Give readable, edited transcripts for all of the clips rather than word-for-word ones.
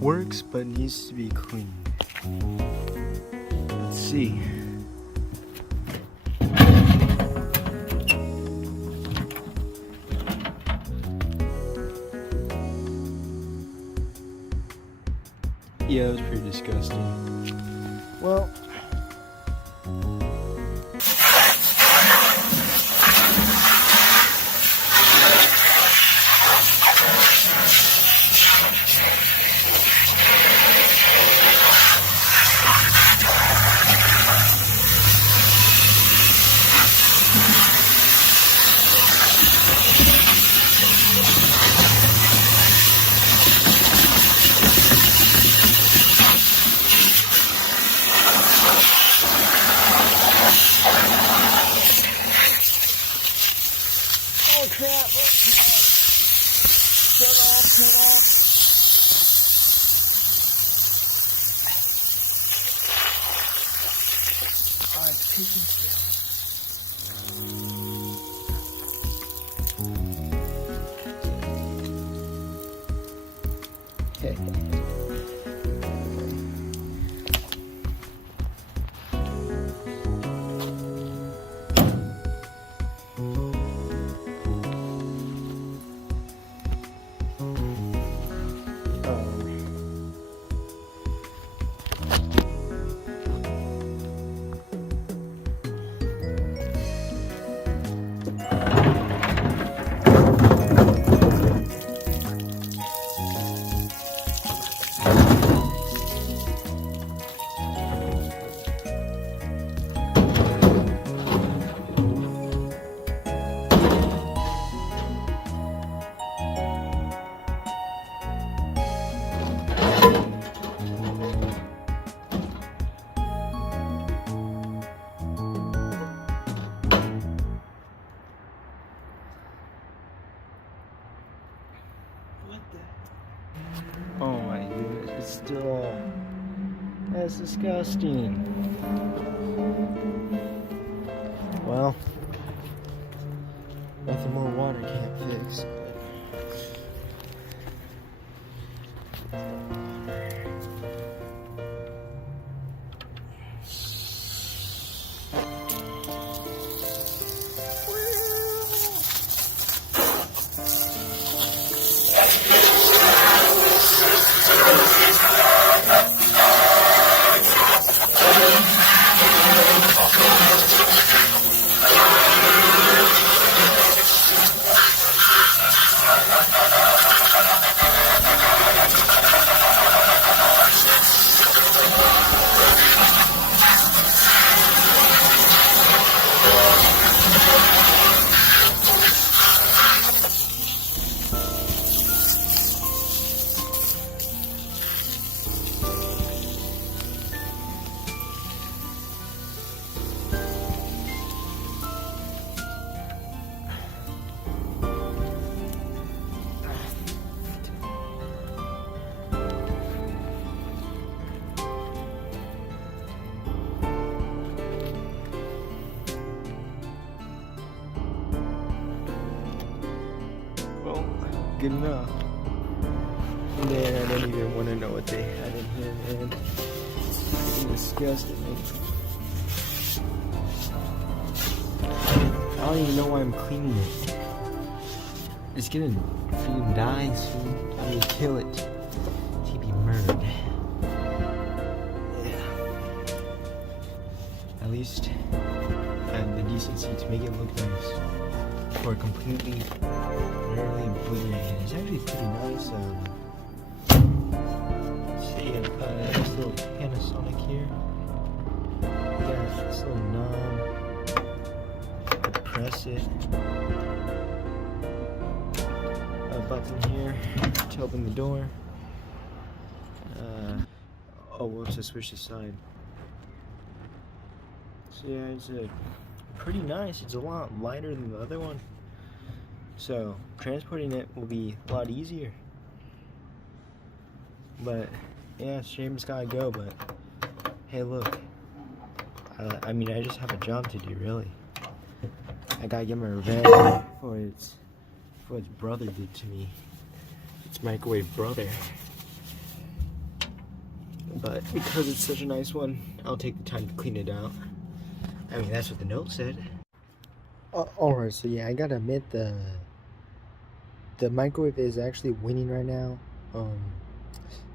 Works but needs to be cleaned. Let's see. Yeah, it was pretty disgusting. Well, oh crap, turn off. Oh, it's peeking still. Okay. Oh my goodness, it's still... That's disgusting. Well, nothing more water can't fix. Good enough. Man, I don't even want to know what they had in here, man. It's disgusting. I don't even know why I'm cleaning it. It's gonna freaking die soon. I'm gonna kill it. To be murdered. Yeah. At least I have the decency to make it look nice. Or completely utterly obliterated. It's actually pretty nice. See, this little Panasonic here. Got this little knob. Press it. A button here to open the door. Oh, we'll just switch the side. So yeah, it's pretty nice. It's a lot lighter than the other one. So, transporting it will be a lot easier. But, yeah, shame it's gotta go, but, hey look. I mean, I just have a job to do, really. I gotta get my revenge for what its brother did to me. Its microwave brother. But because it's such a nice one, I'll take the time to clean it out. I mean, that's what the note said. Alright, so yeah, I gotta admit the microwave is actually winning right now.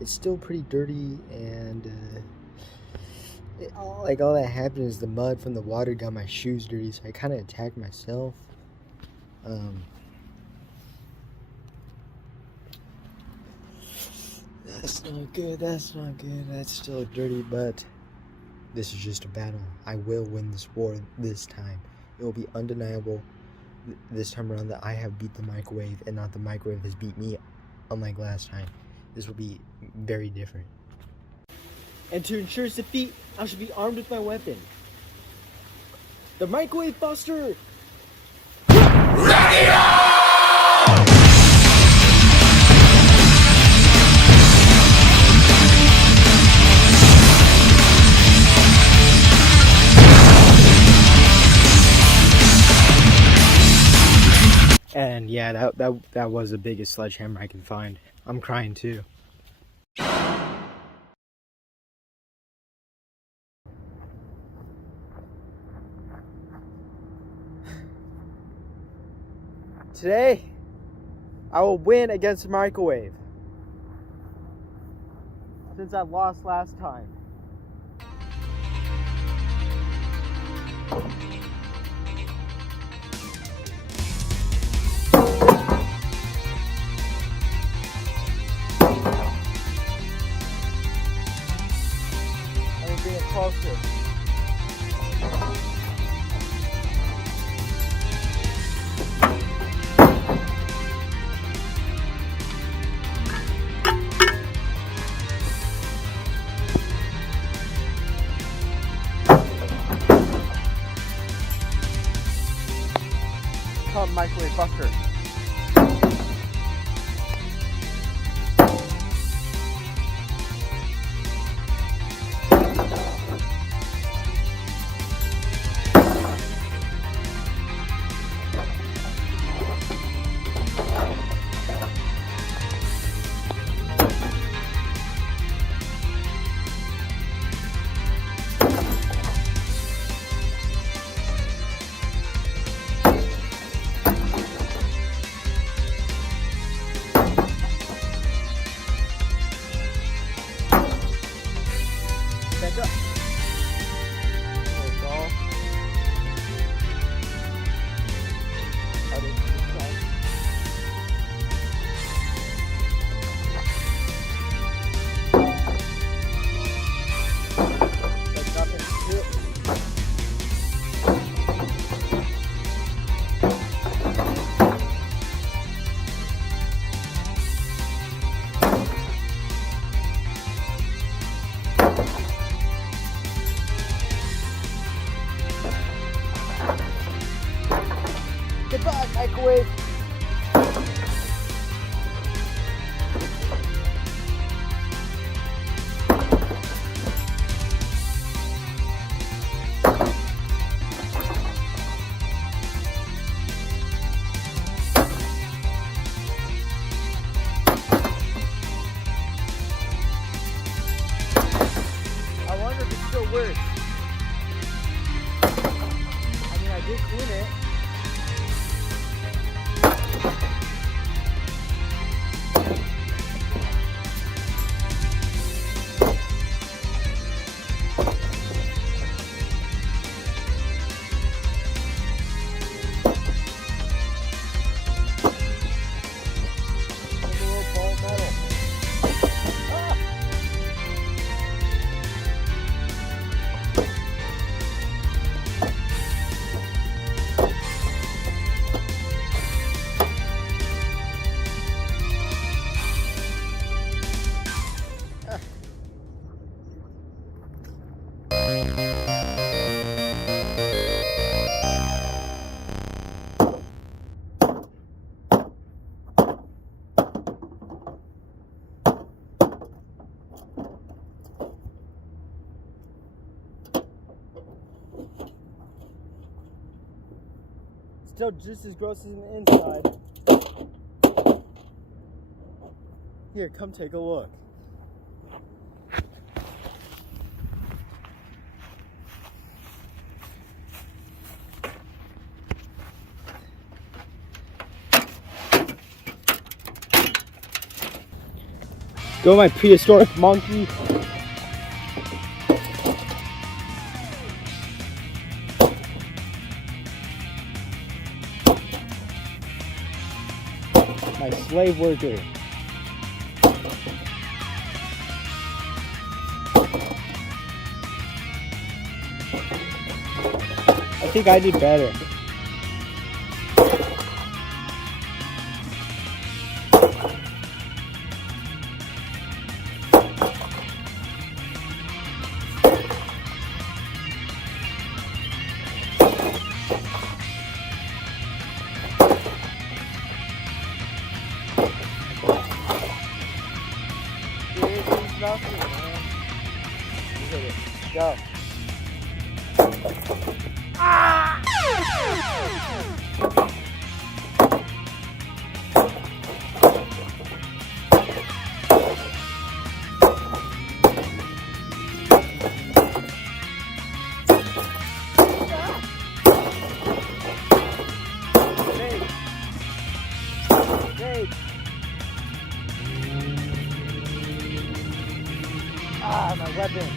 It's still pretty dirty, and all that happened is the mud from the water got my shoes dirty, so I kind of attacked myself. That's not good, that's still dirty, but this is just a battle. I will win this war this time. It will be undeniable this time around that I have beat the microwave and not the microwave has beat me, unlike last time. This will be very different. And to ensure its defeat, I should be armed with my weapon. The Microwave Buster! And yeah, that was the biggest sledgehammer I could find. I'm crying too. Today, I will win against the microwave. Since I lost last time. Let me bring it closer. Come, Microwave Buster. Back up. Goodbye, microwave. I wonder if it still works. I mean, I did clean it. still just as gross as the inside. Here, come take a look. Go my prehistoric monkey. My slave worker. I think I did better. Nothing, man. Look at it. Go. Ah! Hey. Ah, my weapon.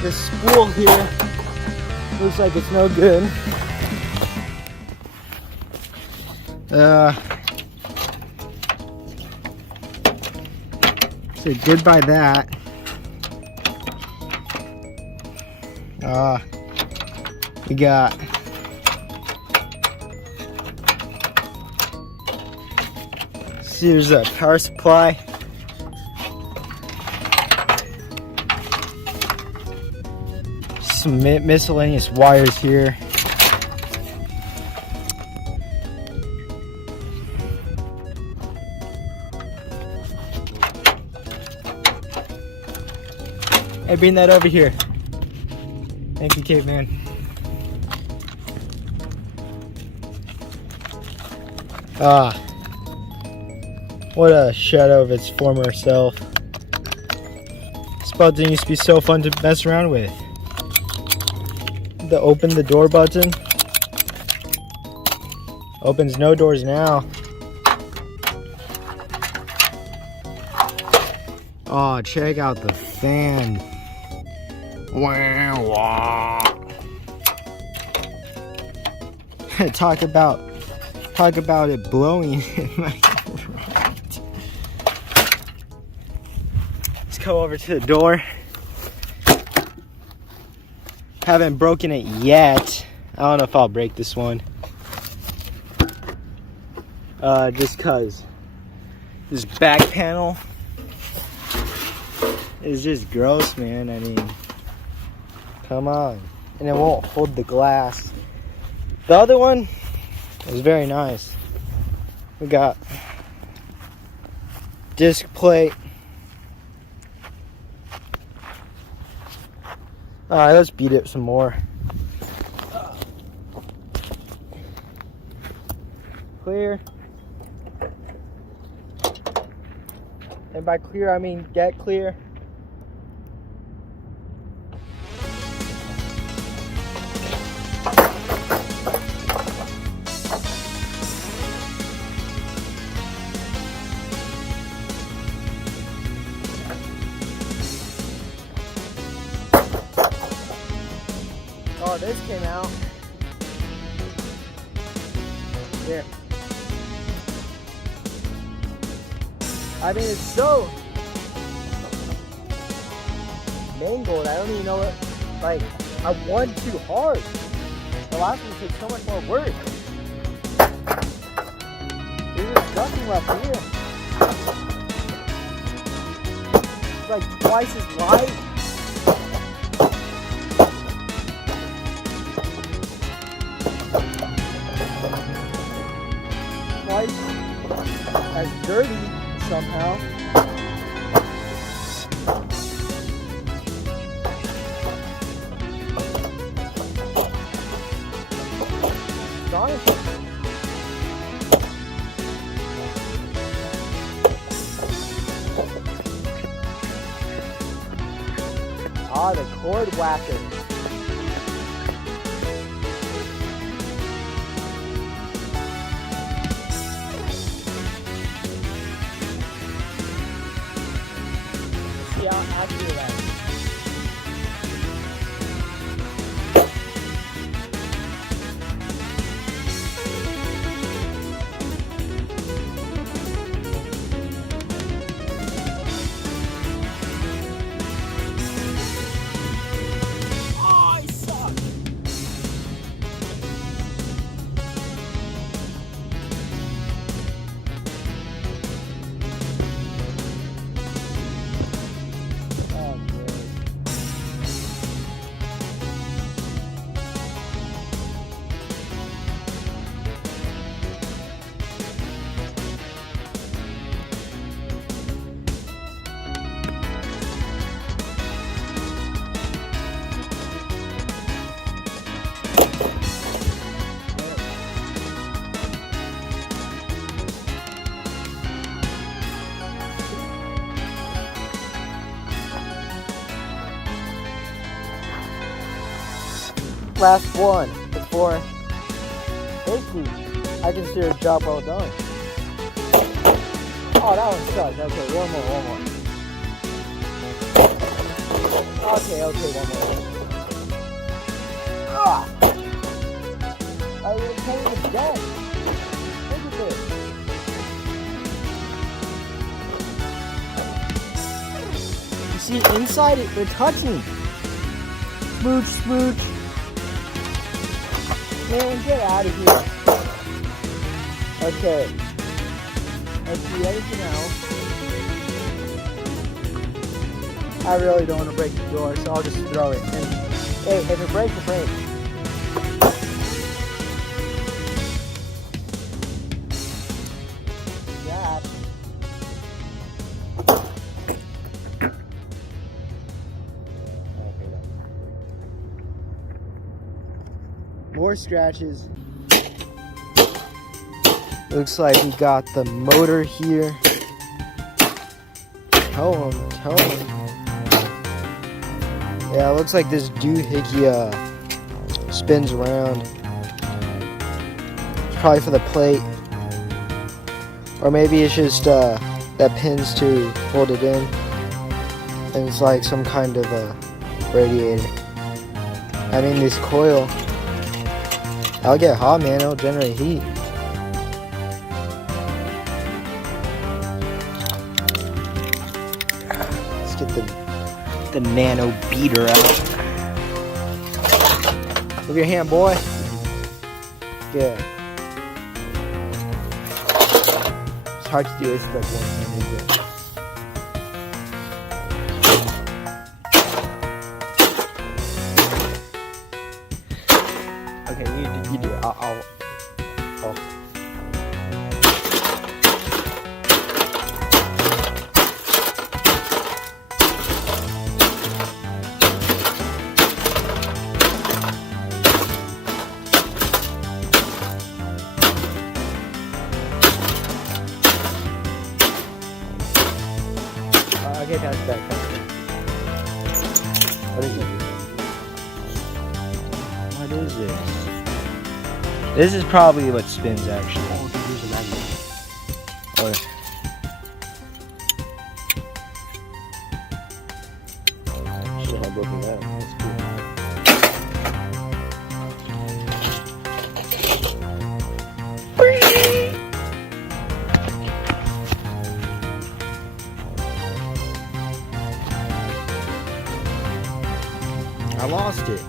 This spool here looks like it's no good. So goodbye that. We got here's a power supply. Some miscellaneous wires here. Hey, bring that over here. Thank you, caveman. What a shadow of its former self. This button used to be so fun to mess around with. The open the door button opens no doors now. Oh, check out the fan. Talk about it blowing in my right. Let's go over to the door. Haven't broken it yet. I don't know if I'll break this one. Just cause this back panel is just gross, man. I mean, Come on. And it won't hold the glass. The other one is very nice. We got disc plate. Alright, let's beat it some more. Clear. And by clear, I mean get clear. Oh, this came out. Here. I mean, it's so mangled. I don't even know what. Like, I won too hard. The last one took so much more work. There's just nothing left here. It's like twice as light. Twice as dirty somehow. Astonishing. Ah, the cord whacker. See how accurate that is. Oh, I suck. Oh, great. Last one before basically I consider a job well done. Oh, that one sucked. Okay, one more. Okay, one more. Ah! I was playing it again. Look at this. You see, inside it, they're touching. Smooch. Man, get out of here. Okay. Let's see everything else. I really don't want to break the door, so I'll just throw it. And hey, if it breaks, it breaks. That. More scratches. Looks like we got the motor here. Tell him. Yeah, it looks like this doohickey spins around. It's probably for the plate. Or maybe it's just that pins to hold it in. And it's like some kind of a radiator. I mean, this coil, that'll get hot, man. It'll generate heat. Let's get the nano beater out. Move your hand, boy. Good. It's hard to do this like one-handed. Okay, you do it. I'll okay, pass it back. What is it? What is this? This is probably what spins actually. Oh, here's a magnet. Oh. Should have broken that. That's cool. I lost it.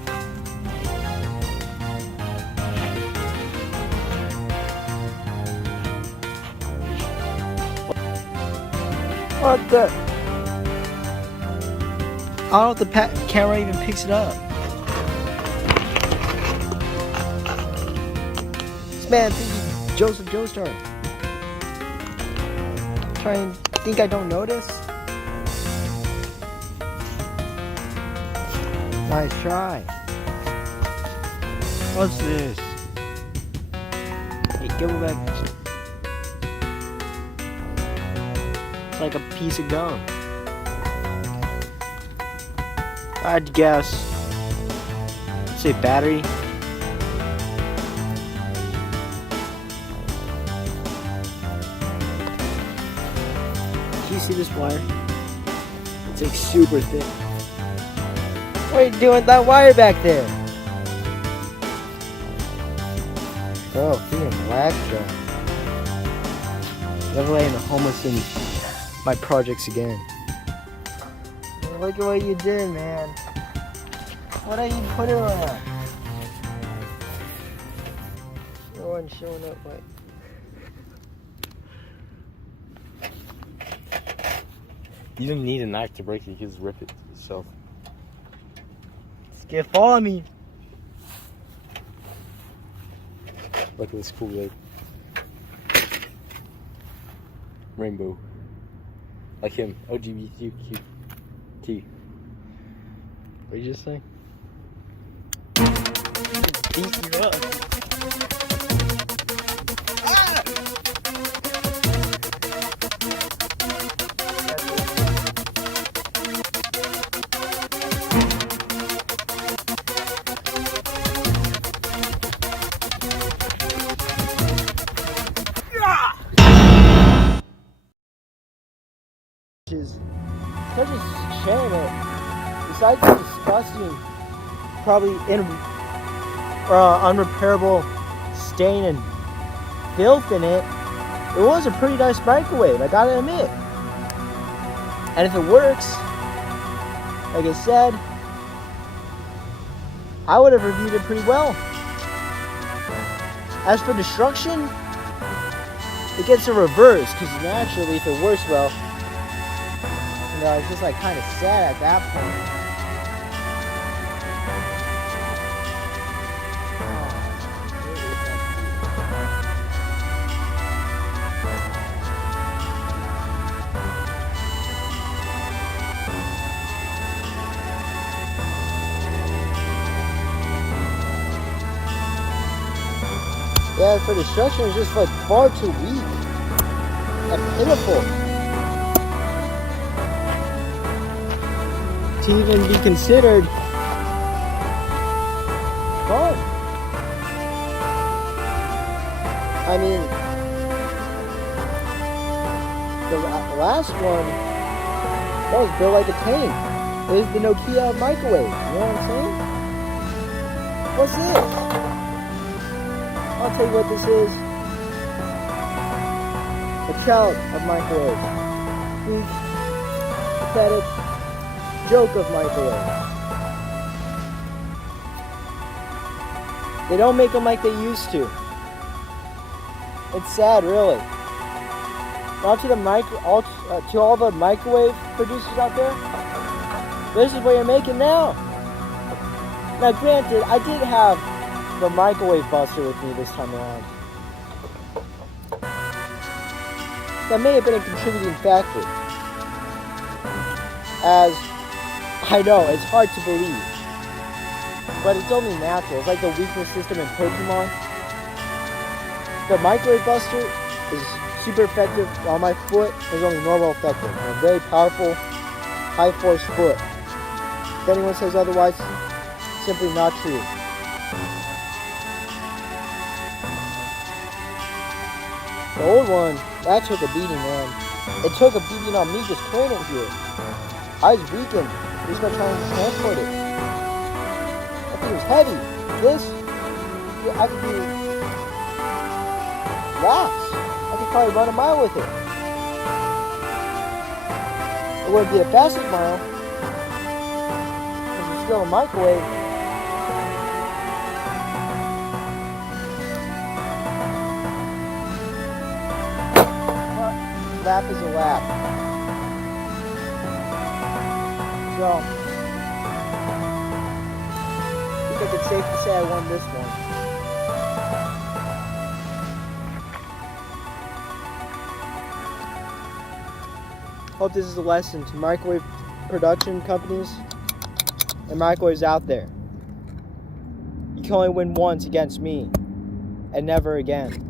What the? I don't know if the camera even picks it up. This man thinks he's Joseph Joestar. Try and think I don't notice? Nice try. What's this? Hey, give it back. It's like a piece of gum. I'd guess. Let's say battery. Do you see this wire? It's like super thick. What are you doing with that wire back there? Oh, freaking blackjack. Never laying the homeless in my projects again. Look at what you did, man. What are you putting on? No one's showing up, what? You didn't need a knife to break it, you can just rip it yourself. Skip, follow me. Look at this cool leg. Rainbow. Like him. LGBTQ. What did you just say? Beat you up. Is such a shame that besides the disgusting, probably unrepairable stain and filth in it, it was a pretty nice microwave, I gotta admit. And if it works, like I said, I would have reviewed it pretty well. As for destruction, it gets a reverse, because naturally if it works well, you know, it's just like kind of sad at that point. Yeah, for destruction, it's just like far too weak and pitiful to even be considered fun. I mean, the last one, that was built like a tank. It was the Nokia microwave, you know what I'm saying? What's this? I'll tell you what this is. A child of microwave. Weak, pathetic joke of microwave. They don't make them like they used to. It's sad, really. Now to to all the microwave producers out there, this is what you're making now. Now, granted, I did have the microwave buster with me this time around. That may have been a contributing factor. As I know, it's hard to believe, but it's only natural. It's like the weakness system in Pokemon. The microwave buster is super effective, while my foot is only normal effective. I'm a very powerful, high force foot. If anyone says otherwise, simply not true. The old one, that took a beating, man. It took a beating on me just carrying it here. I was weakened just by trying to transport it. That thing was heavy. This, I could do laps. I could probably run a mile with it. It wouldn't be a fastest mile, because it's still a microwave. Lap is a lap. So, I think it's safe to say I won this one. Hope this is a lesson to microwave production companies and microwaves out there. You can only win once against me, and never again.